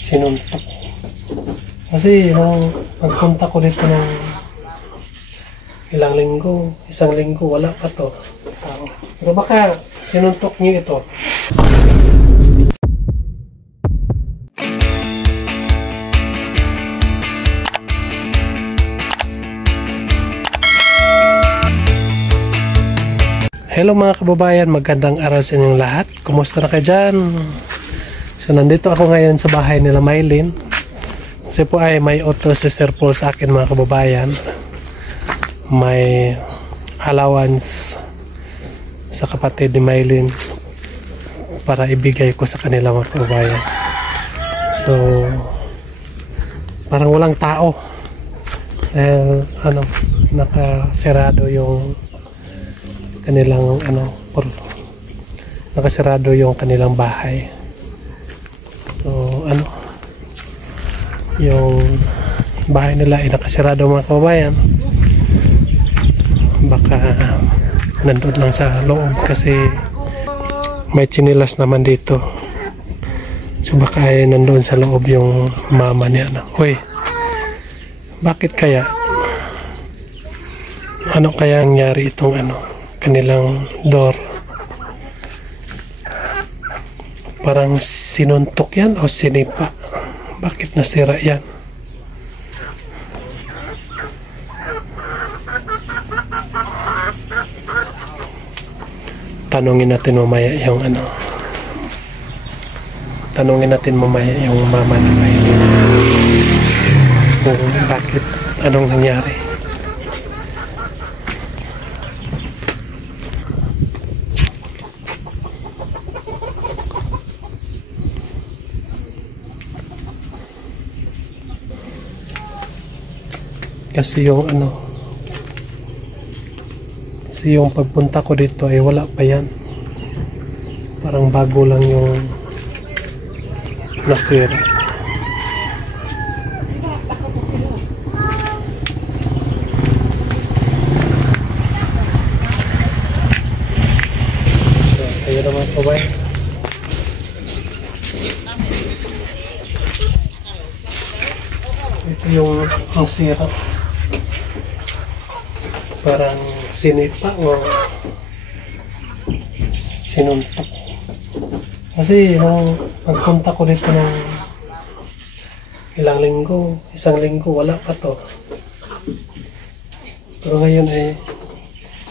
sinuntok. Kasi nung pagpunta ko dito ng isang linggo, wala pa to tao. Pero baka sinuntok niyo ito. Hello mga kababayan, magandang araw sa inyong lahat. Kumusta na kayo dyan? So nandito ako ngayon sa bahay nila Mylene. Kasi po ay may auto si Sir Paul sa akin mga kababayan. May allowance sa kapatid ni Mylene para ibigay ko sa kanila mga kababayan. So parang walang tao. Nakasirado yung kanilang nakasirado yung kanilang bahay. So yung bahay nila ay nakasirado mga kababayan. Baka nandun lang sa loob kasi may chinilas naman dito. So baka ay nandun sa loob yung mama niya. Hoy, bakit kaya? Ano kaya nangyari itong kanilang door? Parang sinuntok yan o sinipa? Bakit nasira yan? Tanungin natin mamaya yung mama ni Mylene kung bakit, anong nangyari. Kasi yung pagpunta ko dito ay wala pa yan. Parang bago lang yung nasira. So, ayun naman po ba? Ito yung sira. Parang sinipa o sinuntok. Kasi nung pagpunta ko dito ng isang linggo, wala pa to. Pero ngayon ay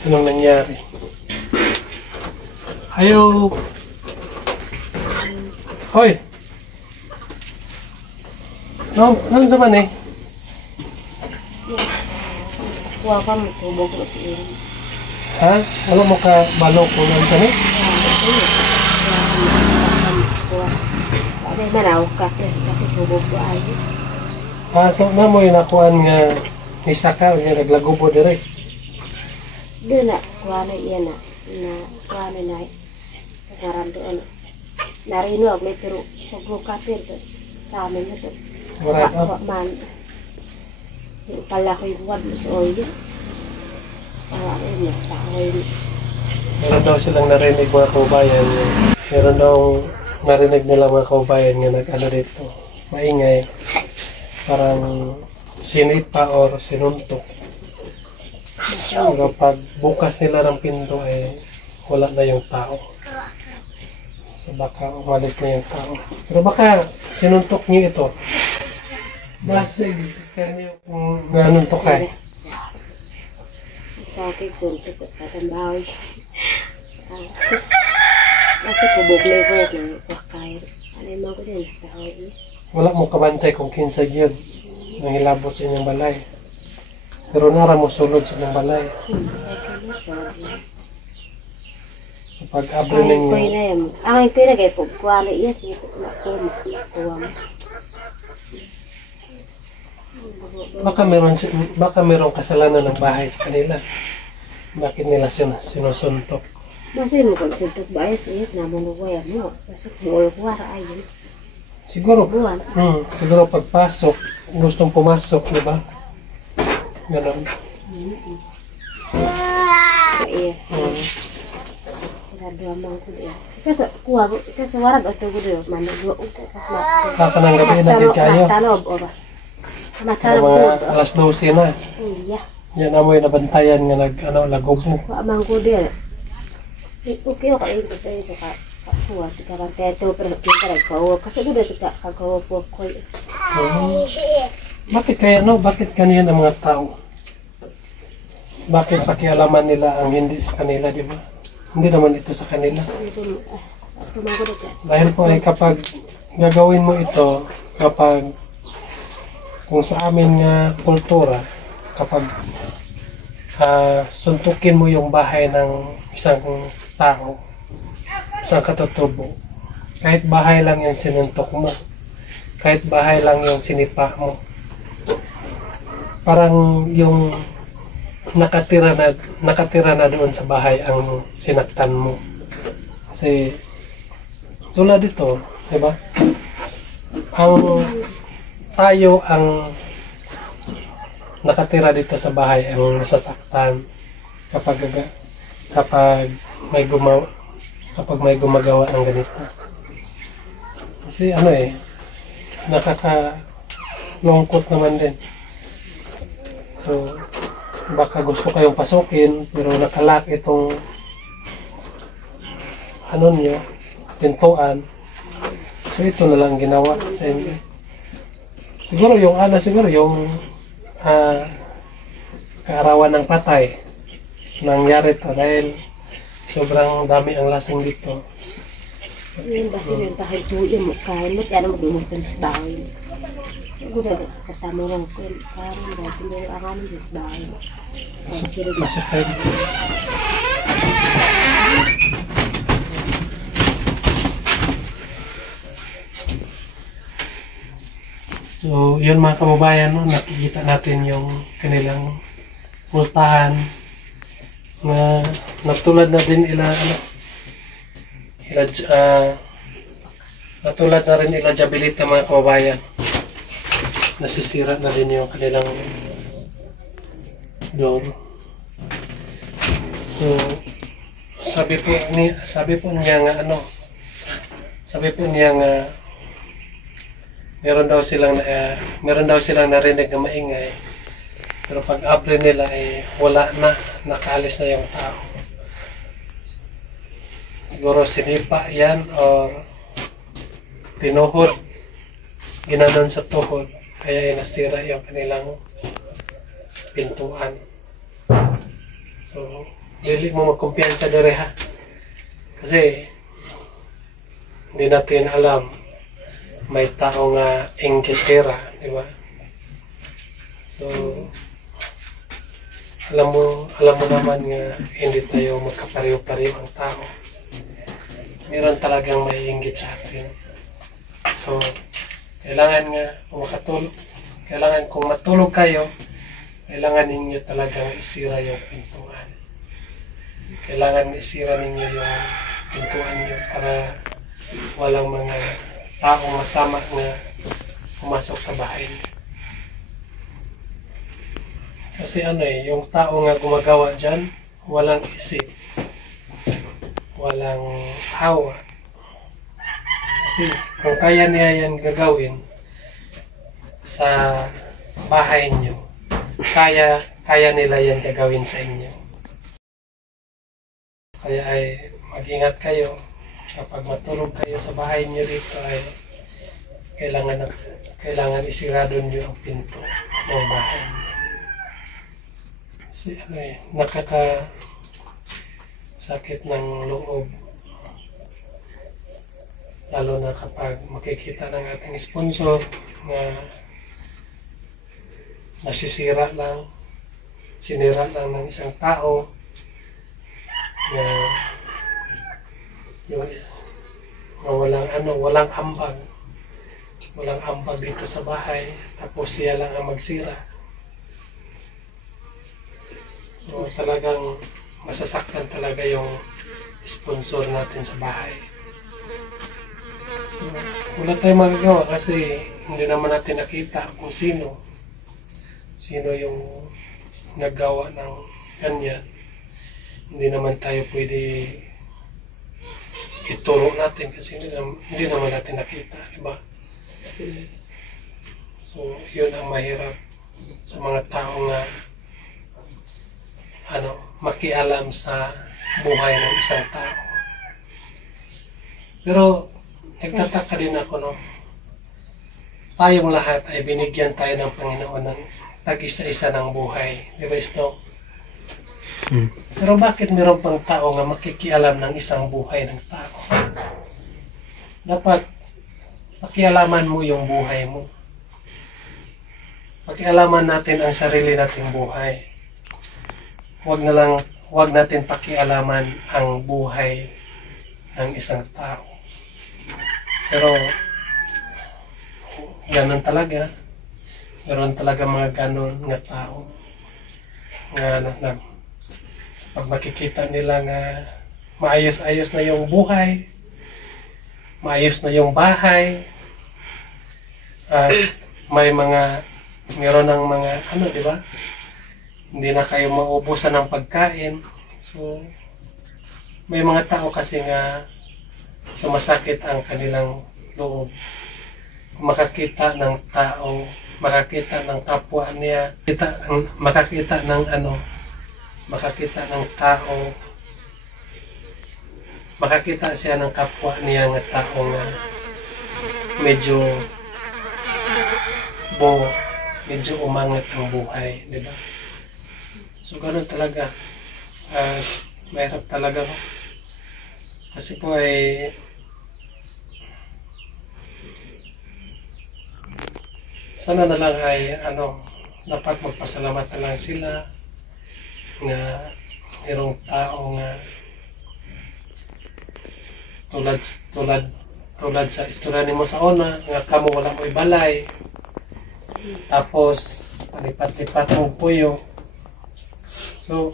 anong nangyari? Ayaw! Hoy! Nang sa man eh? Kuha ka mo, tubog mo siya. Ha? Wala mo ka balo kung ano sa ni? Kuha. Maraw ka kasi tubog mo ay. So na mo yung nakuhaan nga nisa ka o yung naglagubo direct? Doon na, kuha na iyan na. Kuha na na. Nagaran doon. Narino ako may pero paglukatir sa amin na doon. Murado? Man. Yung pala ko yung wad mo sa oil. Meron daw silang narinig mga kaubayan. Meron daw narinig nila mga kaubayan nga nag-ano dito. Maingay. Parang sinipa or sinuntok. Pero pag bukas nila ng pinto ay wala na yung tao. So baka umalis na yung tao. Pero baka sinuntok niyo ito. Masig kanyo kung nanuntok ka. Sakit suntok at katambawi. Kasi kubuglay ko at nakakair. Ano yung mga ko din? Wala mo kabantay kung kinsa yun. Nangilabot sa inyong balay. Pero nara mo sulod sa inyong balay. Pag abro ninyo. Ang ito na kayo pagkuwala iya siya. Nakuha mo. Baka meron kasalanan ng bahay sa kanila. Bakit nila sinusuntok? Masay mo kung suntok ba ay siya na manuwaya mo. Kasi kung ulkuwara ayun. Siguro pagpasok, gustong pumasok, di ba? Ganon. Iya. Radwa mangko dia. Kasi kuha kasi warag ato ko dia mano dua uka kasi Kakanang gabi na din kayo. Tanob o ba? Ano Matarap mga alas 12 na. Iya. Yan amoy nabantayan nga lagobo. Wa mangko dia. Okay okay ito sa isa ka. Kuha tika kan teto pero kita ko kasi udah suka kagawa po ko. Bakit kaya bakit ganyan ang mga tao? Bakit pakialaman nila ang hindi sa kanila, di ba? Hindi naman ito sa kanila. Dahil po ay kapag gagawin mo ito, kung sa amin nga kultura, kapag suntukin mo yung bahay ng isang tao, isang katutubo, kahit bahay lang yung sinuntok mo, kahit bahay lang yung sinipa mo, parang yung nakatira na doon sa bahay ang sinaktan mo. Kasi tulad dito, di ba? Tayo ang nakatira dito sa bahay ang nasasaktan kapag may gumagawa ng ganito. Kasi nakakalungkot naman din. So baka gusto kayong pasukin pero nakalak itong pintuan, so ito na lang ginawa sa inyo. Siguro yung kaarawan ng patay nangyari to dahil sobrang dami ang lasing dito. Yun ba sila dahil tuyo mo kain mo kaya mo dumutang sa bahay. Udah ketemu orang kan berarti dari akan di sebagai Masuk kayo. So, yun mga kababayan, nakikita natin yung kanilang multahan na natulad na din natulad na rin eligibility mga kababayan. Nasisira na din yung kanilang door. So, sabi po niya nga meron daw silang narinig na maingay. Pero pag abre nila ay wala na, nakaalis na yung tao. Siguro sinipa yan or tinuhod, ginanon sa tuhod. Kaya nasira yung kanilang pintuan. So, dili mo magkumpiyansa dire ha. Kasi, hindi natin alam, may tao nga inggitera, di ba? So, alam mo naman nga hindi tayo magkapareho-pareho ang tao. Meron talagang may inggit sa atin. So, kailangan kung matulog kayo, kailangan ninyo talagang isira yung pintuan. Kailangan isira ninyo yung pintuan nyo para walang mga taong masama na pumasok sa bahay nyo. Kasi yung tao nga gumagawa dyan, walang isip, walang awa. Kasi kung kaya niya yan gagawin sa bahay nyo, kaya nila yan gagawin sa inyo. Kaya ay mag-ingat kayo kapag matulog kayo sa bahay nyo dito ay kailangan isirado nyo ang pinto ng bahay nyo. Kasi nakakasakit ng loob. Lalo na kapag makikita ng ating sponsor na sinira lang ng isang tao na walang ambag dito sa bahay, tapos siya lang ang magsira. So talagang masasaktan talaga yung sponsor natin sa bahay. So, wala tayong magagawa kasi hindi naman natin nakita kung sino yung naggawa ng ganyan. Hindi naman tayo pwede ituro natin kasi hindi naman natin nakita, di ba? So, yun ang mahirap sa mga tao na makialam sa buhay ng isang tao. Pero, nagtataka din ako, no? Tayong lahat ay binigyan tayo ng Panginoon ng tag-isa-isa ng buhay. Di ba, Isto? Pero bakit mayroon pang tao nga makikialam ng isang buhay ng tao? Dapat pakialaman mo yung buhay mo. Pakialaman natin ang sarili nating buhay. Huwag natin pakialaman ang buhay ng isang tao. Pero ganun talaga. Meron talaga mga ganun nga tao. Nga pag makikita nila nga maayos-ayos na yung buhay, maayos na yung bahay, at meron ng mga di ba? Hindi na kayo maubusan ng pagkain. So, may mga tao kasi nga sumasakit ang kanilang loob. Makakita ng tao, makakita ng kapwa niya, makakita ng tao, makakita siya ng kapwa niya ng tao nga medyo umangat ang buhay, di ba? So, ganun talaga. Mahirap talaga, no? Kasi po ay sana na lang ay dapat magpasalamat na lang sila nga mayroong tao nga tulad sa istorya nimo sa una nga kamo wala mo ibalay tapos palipat-lipat mo puyo. So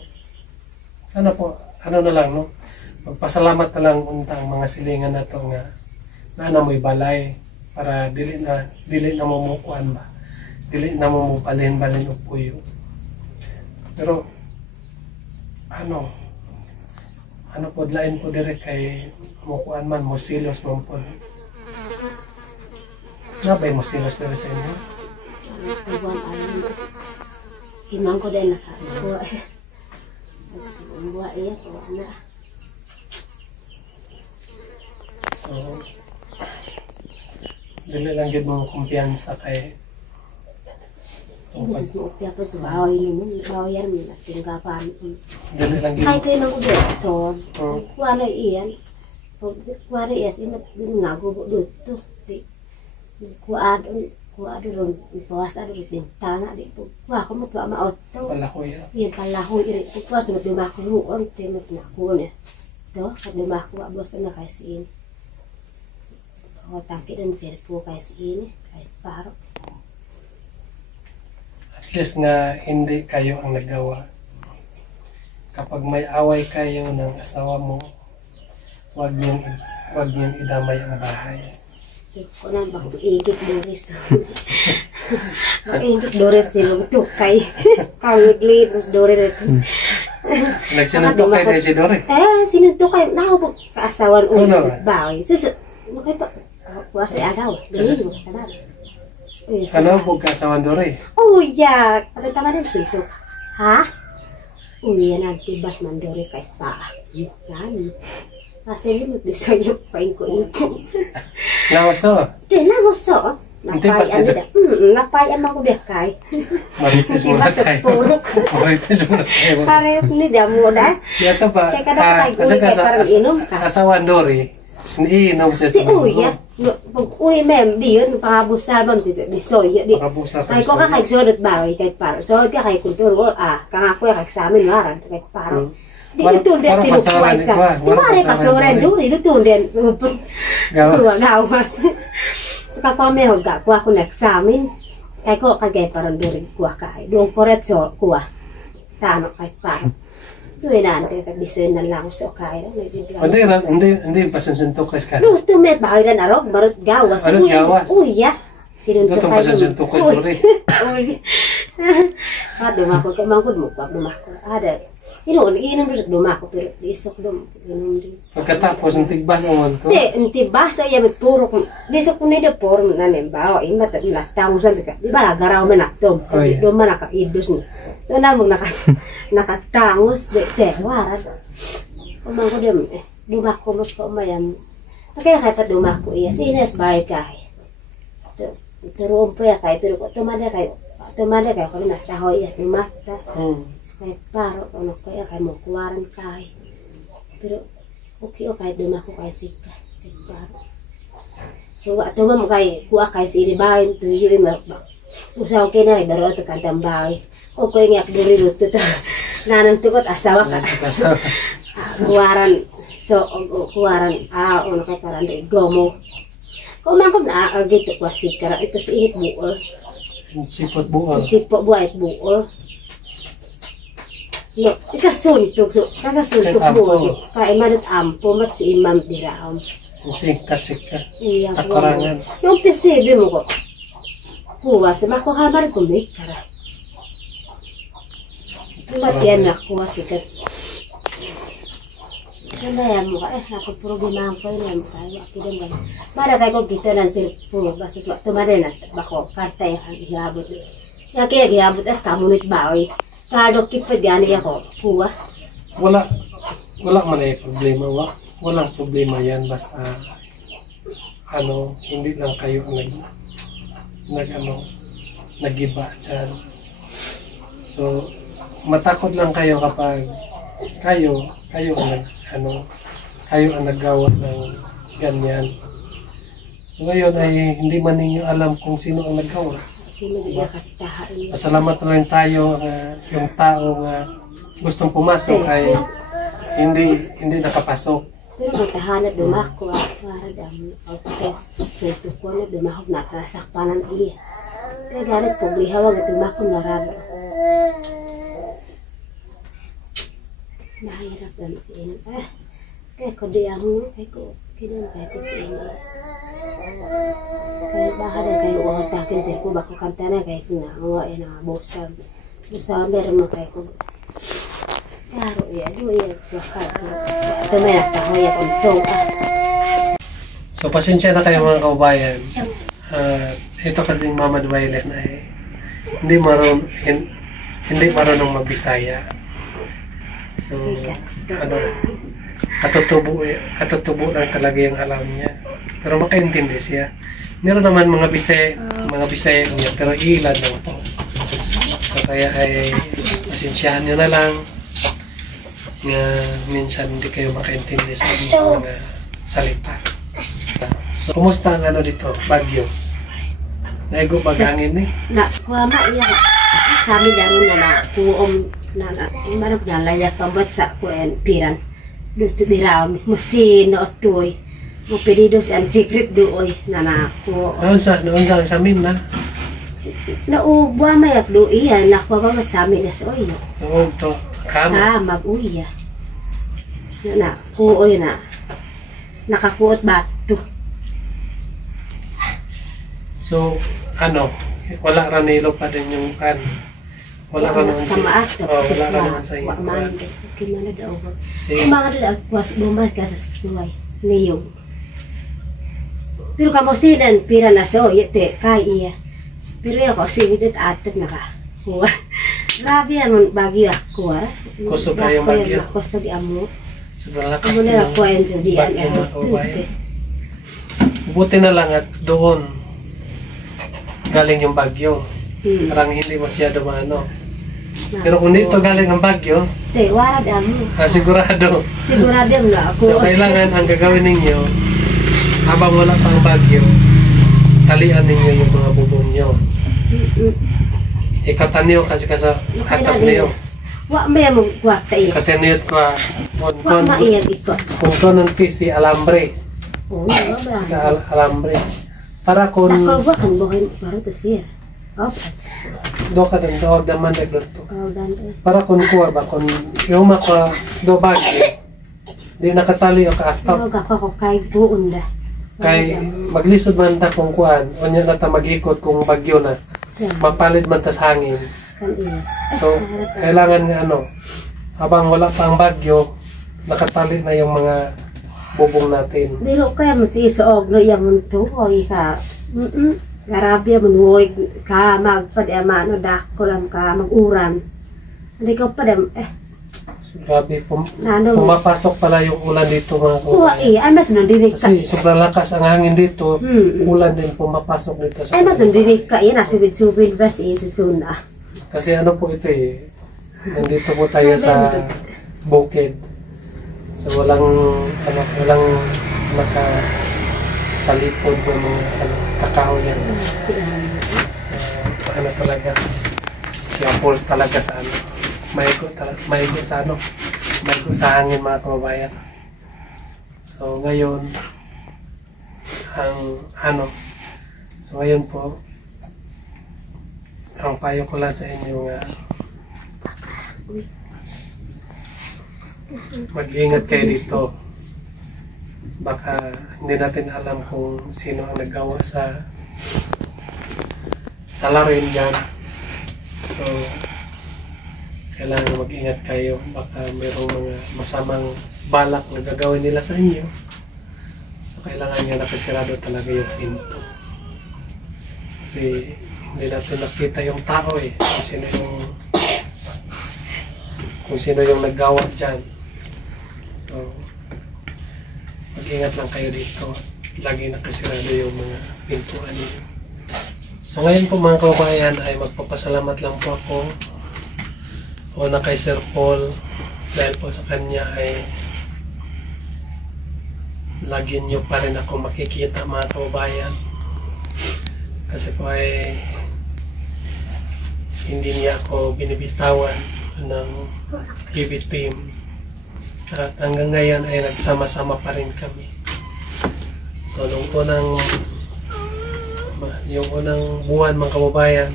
sana po na lang, no, magpasalamat na lang untang mga silingan na to nga na mo ibalay para dili na mo mukuan ba, dili na mo balin og puyo. Pero po lain po dire kay mukuan man mo silos man po. Nabay mo silos dire sa inyo? Himang ko din nakakuha. Tapos buwa iya ko na. So, dili lang gid mo kumpiyansa kay Kasi mo upya po sa bahay ni bahay yan mi tinggapan. Dili lang gid. Ay kay nang ulit so wala iyan. Wala iya si nago dito. Kuado ron ipawas ado rin bintana di po. Wa ko mo to ama auto. Palahoy. Yan palahoy iri ipawas mo dumako ruon temot na ko ne. To kad dumako abos na kay siin. O tangki dan serpo kay siin kay paro. At least nga hindi kayo ang nagawa. Kapag may away kayo ng asawa mo, wag niyong idamay ang bahay. Ko na bang igit Doris. Igit Doris sila tukay. Kawig lead mas Doris. Nagsinuntukay na si Doris. Sinuntukay. Nakapag kaasawan ulit bawi. Sus, makita. Kuwasay agaw. Ganyan mo. Sana. Ano po kaasawan Doris? Oh, yeah. Pagkatama din sinuntuk. Ha? Uy, yan ang tibas man Doris kay pa. Yan. Kasi yun, magdisoyo pa ko. Nawaso? Di, nawaso. Napayan ako dia kay. Marites mo na tayo. Marites mo na tayo. Parehas ni damo da. Yato pa. Kasi parang inom ka. Asawan Dory, iniinom siya sa mga. Uy, uy, ma'am, di yun. Pangabusal mo si Bisoy. Kay ko ka kay Sodot Bawi, kay Paro. Sodot ka kay Kulturo. Kangako kay sa amin, waran, kay Paro. Di luto din tinukuwas ka. Di mali ka soren Dory, luto din. Gawas. Saka kami hoga kuha ko na eksamen. Kay ko kagay parang Dory kuha kay. Doon koret so kuha. Tano kay Paro. Doon na ante kay bisoy na lang so kay. Hindi pasunsuntok ka. Luto met bahay na arog marot gawas. Ano gawas? Uy ya. Sinuntok kay. Pasunsuntok kay Dory. Uy. Kada mako kamangkod mo pa dumako. Ada Inom rin dumako, pero isok inom din. Pagkatapos, ang tigbas ang ko? Hindi, basta iya magpuro kung, isok ko nila puro na nimbawa, ima tamusan ka, di ba nagaraw man aktom, do man nakaidos ni. So namang nakatangos, warad. Umang ko dem, dumako mas ko umayam. Kaya kaya pa dumako iya, sinas bahay kay. Turuan pa ya kay, pero tumada kayo kung natahoy iya, tumata. Kay paro ano kaya kay mo kuwaran kay pero okay kay dumako kay sika kay paro so ato mo kay kuha kay si ribain to yun ma usaw kay na daro to kantambay o ko ngak diri ruto ta nanang tukot asawa ka kuwaran so kuwaran ano kay karan de gomo ko man ko na agito kwa sika ito si init buol sipot buol no, ikasuntok mo so kay manat ampo mat si imam diraam. Sikat. Iya, akurangan. Yung pesebe mo ko. Kuha sa makuhamar ko may kara. Matiyan na kuha sikat. Sandayan mo ka, ako problema ko yun mo kayo. Akidan ba? Mara kayo kong gito ng silpo. Basta tumari na bako. Karta yung hihabot. Yung kaya hihabot as kamunit bawi. Kado kipad gani ako, kuha. Wala man ay problema, walang problema yan basta hindi lang kayo nagiba dyan. So matakot lang kayo kapag kayo ang naggawa ng ganyan. Ngayon ay hindi man ninyo alam kung sino ang naggawa. Pasalamat na rin tayo yung tao nga gustong pumasok ay hindi nakapasok. Pero matahanap dumako para dami sa ito ko na dumahog na kasakpanan iya. Kaya garis publihawag at dumako narado. Mahirap lang si Ino. Kaya ko di ako, kaya ko si Ino. Kaya baka na kayo uwatakin sa ko, bako kanta na kayo nga, uwain na busag. Busag na rin mo kayo ko. Karo iya, ito may natahoy at untong. So pasensya na kayo mga kaubayan. Ito kasi Mama Dwaylen ay hindi marunong magbisaya. So katutubo lang talaga yung alam niya. Pero makaintindi siya. Meron naman mga bisaya niya, pero ilan lang po. So kaya ay pasensyahan nyo na lang nga minsan hindi kayo makaintindi sa mga salita. So kumusta ang dito? Bagyo? Naigo baghangin eh? Kuwama iya. Sa amin daron na kuom na manok na layak pambat sa kuan piran. Dito diram musino otoy. Mo pedido si ang secret doy na ko. Noon sa amin na. Naubwa mayak do iya nakwa pa sa amin na sa oy. Oo to. Kama mag-uya. Na kuoy na. Nakakuot bato. So wala ra nilo pa din yung kan. Wala ra naman wala ra naman sa iyo. Kimana daw ba? Mga daw was bumas ka sa suway. Niyong. Pero kamo sinan pira na so yete kay iya. Pero ako sinidit atet na ka. Grabe ang bagyo ako Kusog kayo bagyo. Kusog amo. Sobrang lakas. Amo na ako yan so di Buti na lang at doon galing yung bagyo. Parang hindi masyado maano. Pero kung dito galing ang bagyo, warad amo. Sigurado. Sigurado nga ako. So kailangan ang gagawin ninyo habang wala pang bagyo, talian ninyo yung mga bubong nyo. Ikatan niyo kasi atap niyo. Wa may mo kwata iya. Ikatan niyo kwa Wa maiyag ikot. kung konon pisi alambre. Oo, ba. Alambre. Para kung Nakalwa kan buhay para to siya. do ka dan do daman dagdorto. Para Dan. kung kuha ba kung yung maka do bagyo, di nakatali o kaatap. Ako kay buon da. Kay maglisod man ta kung kuan, unya na ta mag-ikot kung bagyo na. Mapalit man ta sa hangin. So, kailangan nga habang wala pa ang bagyo, nakatali na yung mga bubong natin. Dilo kaya mo si isoog no yang tuhoy ka. Garabya mo ka magpadama no dako lang ka maguran. Hindi ko padam So, grabe, pumapasok pala yung ulan dito mga kababayan. ay mas nandinig ka. Kasi sobrang lakas ang hangin dito, ulan din pumapasok dito sa Ay mas nandinig ka, yan asubid-subid ba si Susuna. Kasi ano po ito nandito po tayo sa bukid. So walang makasalipod ng mga kakao yan. So talaga, siyapol talaga sa maigo sa hangin mga kababayan. So ngayon po ang payo ko lang sa inyo nga mag-ingat kayo dito. Baka hindi natin alam kung sino ang naggawa sa salarin dyan. So kailangan mag-ingat kayo, baka mayroong mga masamang balak na gagawin nila sa inyo. So, kailangan nga nakasirado talaga yung pinto. Kasi hindi natin nakita yung tao kung sino yung naggawa dyan. So, mag-ingat lang kayo dito. Lagi nakasirado yung mga pintuan niyo. So ngayon po mga kababayan ay magpapasalamat lang po ako una kay Sir Paul dahil po sa kanya ay lagi nyo pa rin ako makikita mga kababayan, kasi po ay hindi niya ako binibitawan ng PB team at hanggang ngayon ay nagsama-sama pa rin kami. So yung unang buwan mga kababayan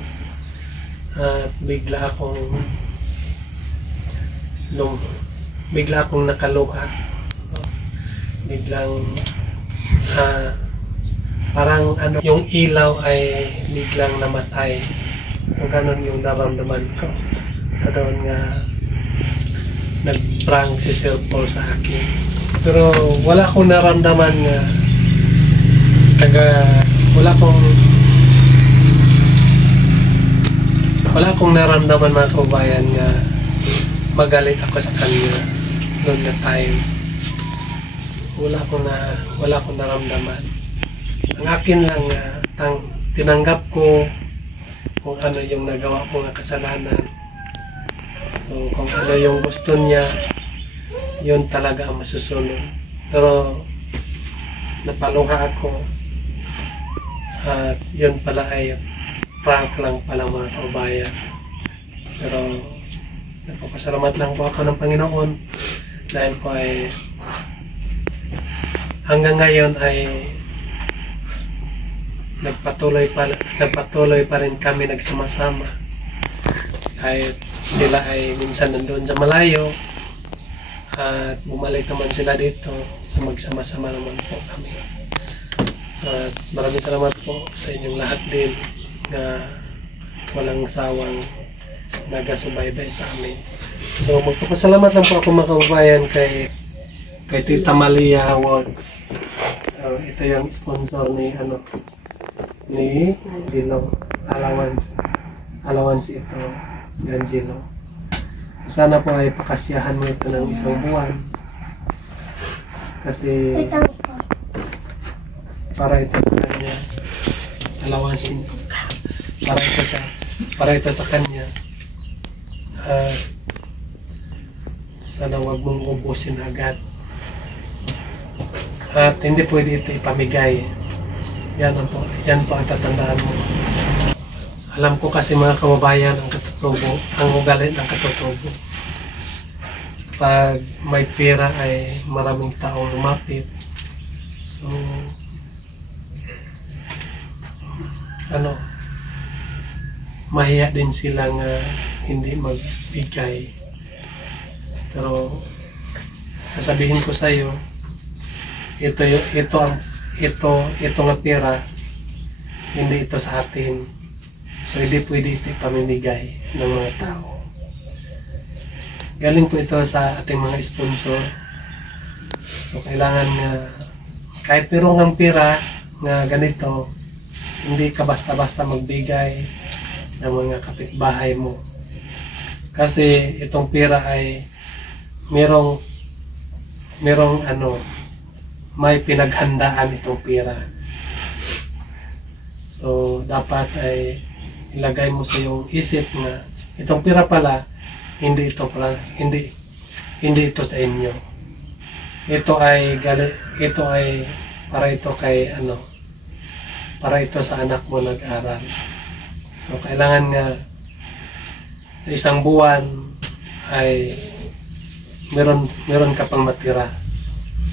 at bigla akong nakaluha. Biglang parang yung ilaw ay biglang namatay. Kung ganun yung naramdaman ko. So doon nga nag-prank si Sir Paul sa akin. Pero wala akong naramdaman nga wala akong naramdaman mga kabayan nga magalit ako sa kanya noon na time. Wala akong naramdaman. Ang akin lang tinanggap ko kung ano yung nagawa ko nga kasalanan. So kung ano yung gusto niya, yun talaga ang masusunod. Pero napaluha ako at yun pala ay prank lang pala mga kabayan. Pero nagpapasalamat lang po ako ng Panginoon dahil po ay hanggang ngayon ay nagpatuloy pa rin kami nagsama-sama kahit sila ay minsan nandoon sa malayo at bumalik naman sila dito, so magsama-sama naman po kami. At maraming salamat po sa inyong lahat din na walang sawang nagasubaybay sa amin. So magpapasalamat lang po ako mga kababayan kay Tita Malia Works. So ito yung sponsor ni Gilo. Allowance ito, Gilo. Sana po ay pakasyahan mo ito ng isang buwan. Kasi para ito sa kanya. Allowance ito. Para ito sa kanya. Sana wag mong ubusin agad. At hindi pwede ito ipamigay. Yan po ang tatandaan mo. Alam ko kasi mga kababayan ang ugali ng katutubo. Pag may pera ay maraming taong lumapit. So, mahiya din silang hindi magbigay. Pero sasabihin ko sa iyo, ito nga pera, hindi ito sa atin. So hindi pwede ito pamimigay ng mga tao. galing po ito sa ating mga sponsor. So kailangan nga kahit meron kang pera nga ganito, hindi ka basta-basta magbigay ng mga kapitbahay mo. Kasi itong pera ay merong may pinaghandaan itong pera. So dapat ay ilagay mo sa iyong isip na itong pera pala hindi ito sa inyo. Ito ay para ito kay para ito sa anak mo nag-aral. So kailangan nga sa isang buwan ay meron ka pang matira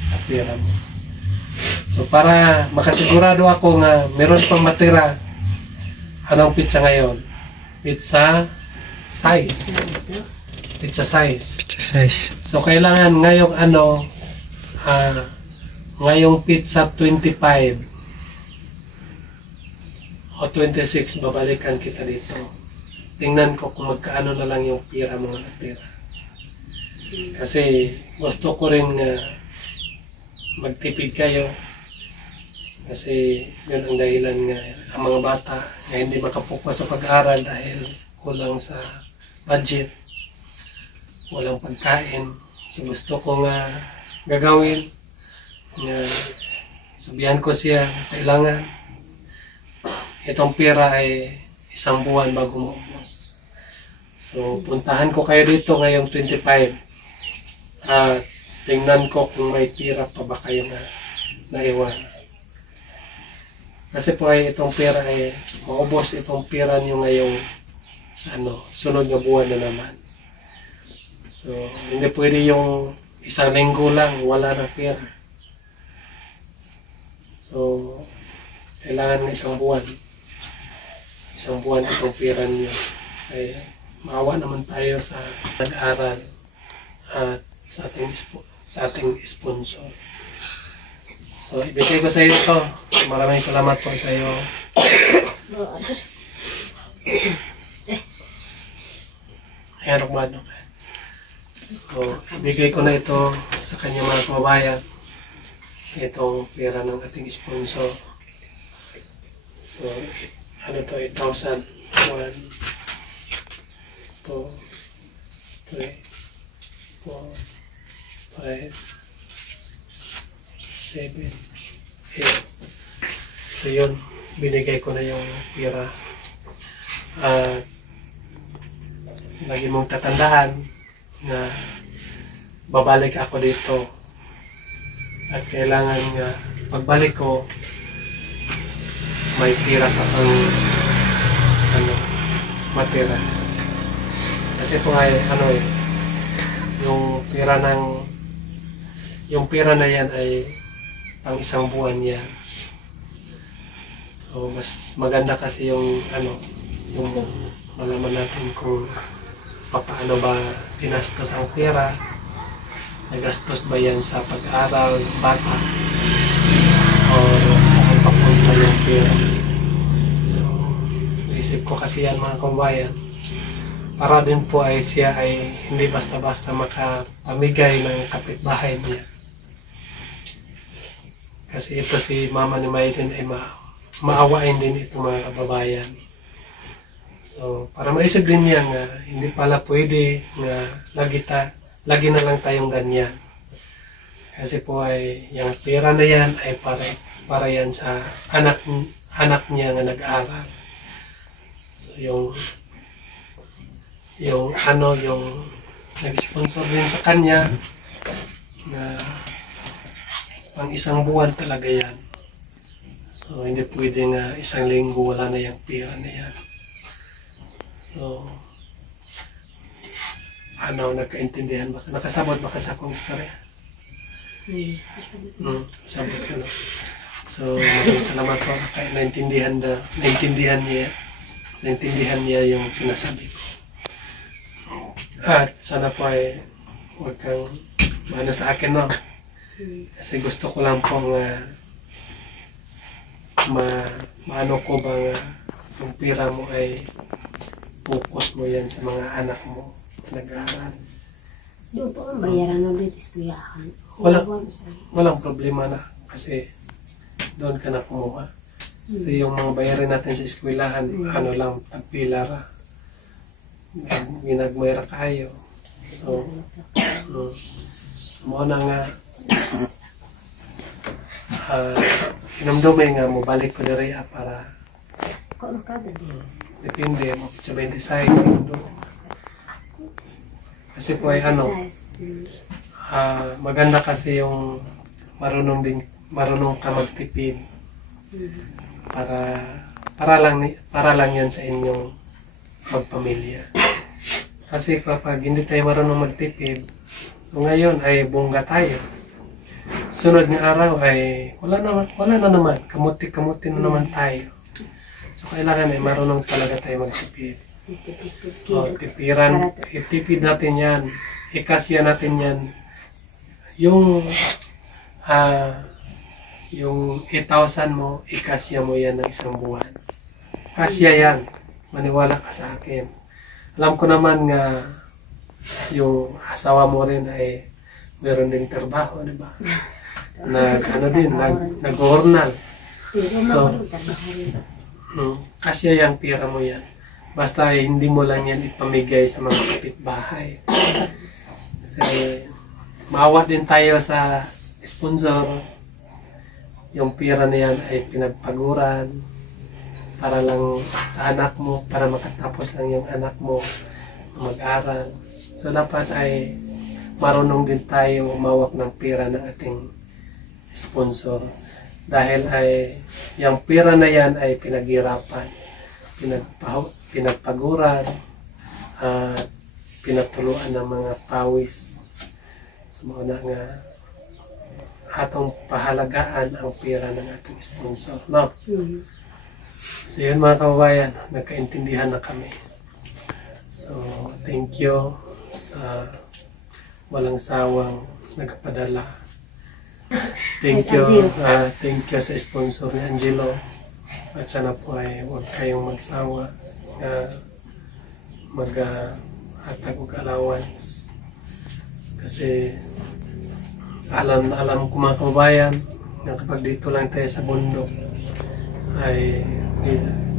sa pera mo. So para makasigurado ako nga meron pang matira, anong pizza ngayon? Pizza size. Pizza size. Pizza size. So kailangan ngayong pizza 25 o 26 babalikan kita dito. Tingnan ko kung magkaano na lang yung pira mo natira. Kasi gusto ko rin magtipid kayo. Kasi yun ang dahilan nga ang mga bata na hindi makapokus sa pag-aaral dahil kulang sa budget, walang pagkain. So gusto ko nga gagawin nga sabihan ko siya kailangan itong pera ay isang buwan bago maubos. So puntahan ko kayo dito ngayong 25 at tingnan ko kung may pera pa ba kayo na naiwan. Kasi po ay itong pera ay maubos itong pera nyo ngayong sunod na buwan na naman. So hindi pwede yung isang linggo lang wala na pera. So kailangan ng isang buwan itong pera nyo. Ay maawa naman tayo sa nag-aral at sa ating sponsor. So ibigay ko sa iyo ito. Maraming salamat po sa iyo. Ayan ako ba? So ibigay ko na ito sa kanyang mga kababayan. Itong pera ng ating sponsor. So ano to, 8,000, 1, 2, 3, 4, 5, 6, 7, 8. So yun, binigay ko na yung pera. Lagi mong tatandaan na babalik ako dito. At kailangan nga pagbalik ko, may pira ka pang matira. Kasi po ay yung pira na yan ay pang isang buwan yan. So mas maganda kasi yung malaman natin kung paano ba pinastos ang pera, nagastos ba yan sa pag-aaral ng bata o saan papunta yung pera. So naisip ko kasi yan mga kabayan, para din po ay siya ay hindi basta-basta makapamigay ng kapitbahay niya. Kasi ito si Mama ni Maylin ay maawain din ito mga kababayan. So para maisip din niya nga hindi pala pwede nga lagi na lang tayong ganyan. Kasi po ay yung pera na yan ay para yan sa anak niya nga nag-aaral. So yung nag-sponsor din sa kanya na pang isang buwan talaga yan. So hindi pwede nga isang linggo wala na yung pera na yan. So nagkaintindihan ba? Nakasabot ba ka sa akong istorya? Sabot ka no. So maraming salamat po kaya naintindihan niya yung sinasabi ko. At sana po ay huwag kang maano sa akin no. Kasi gusto ko lang pong maano ko ba nga yung pera mo ay focus mo yan sa mga anak mo nag-aaral. Doon po ang bayaran ng litis kuyahan. Walang problema na kasi doon ka na kumuha. Kasi yung mga bayarin natin sa eskwelahan, ano lang, tagpilara. Ginagmayra kayo. So, mo na nga, inamdumay nga mo, balik ko na para Kung ka ba din? depende, mapit sa 26, inamdumay. Kasi po ay maganda kasi yung marunong ka magtipid. Para lang yan sa inyong magpamilya. Kasi kapag hindi tayo marunong magtipid, so ngayon ay bongga tayo. Sunod ng araw ay wala na naman, kamuti na naman tayo. So kailangan ay marunong talaga tayo magtipid. Tipiran, itipid natin yan, ikasya natin yan. Yung 8,000 mo, ikasya mo yan ng isang buwan. Kasya yan. Maniwala ka sa akin. Alam ko naman nga yung asawa mo rin ay meron din trabaho, di ba? Nag-journal. So, kasya yung pira mo yan. Basta hindi mo lang yan ipamigay sa mga kapitbahay. Kasi maawa din tayo sa sponsor. Yung pira na yan ay pinagpaguran para lang sa anak mo, para makatapos lang yung anak mo mag-aral. So dapat ay marunong din tayo umawak ng pira ng ating sponsor. Dahil ay yung pira na yan ay pinaghirapan, pinagpaguran, at pinatuluan ng mga pawis. So mga nga atong pahalagaan ang pera ng ating sponsor, no? So yun mga kababayan, nagkaintindihan na kami. So thank you sa walang sawang nagpadala. Thank you sa sponsor ni Angelo. At sana po ay huwag kayong magsawa mag-hatag og allowance. Kasi alam ko mga kababayan na kapag dito lang tayo sa bundok ay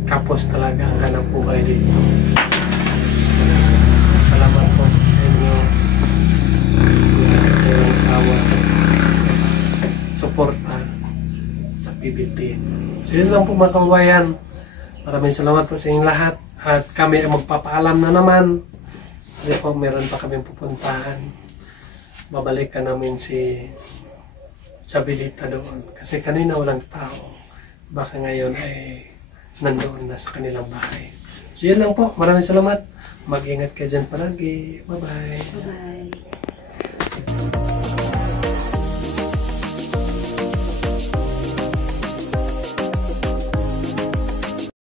kapos talaga ang hanap buhay dito. Salamat po sa inyo ng sawa suporta sa PBT. So yun lang po mga kababayan. Maraming salamat po sa inyong lahat at kami ay magpapaalam na naman kasi po meron pa kaming pupuntahan. Babalikan namin si Chabelita doon. Kasi kanina walang tao. Baka ngayon ay nandoon na sa kanilang bahay. So yun lang po. Maraming salamat. Mag-ingat kayo dyan palagi. Bye-bye. Bye-bye.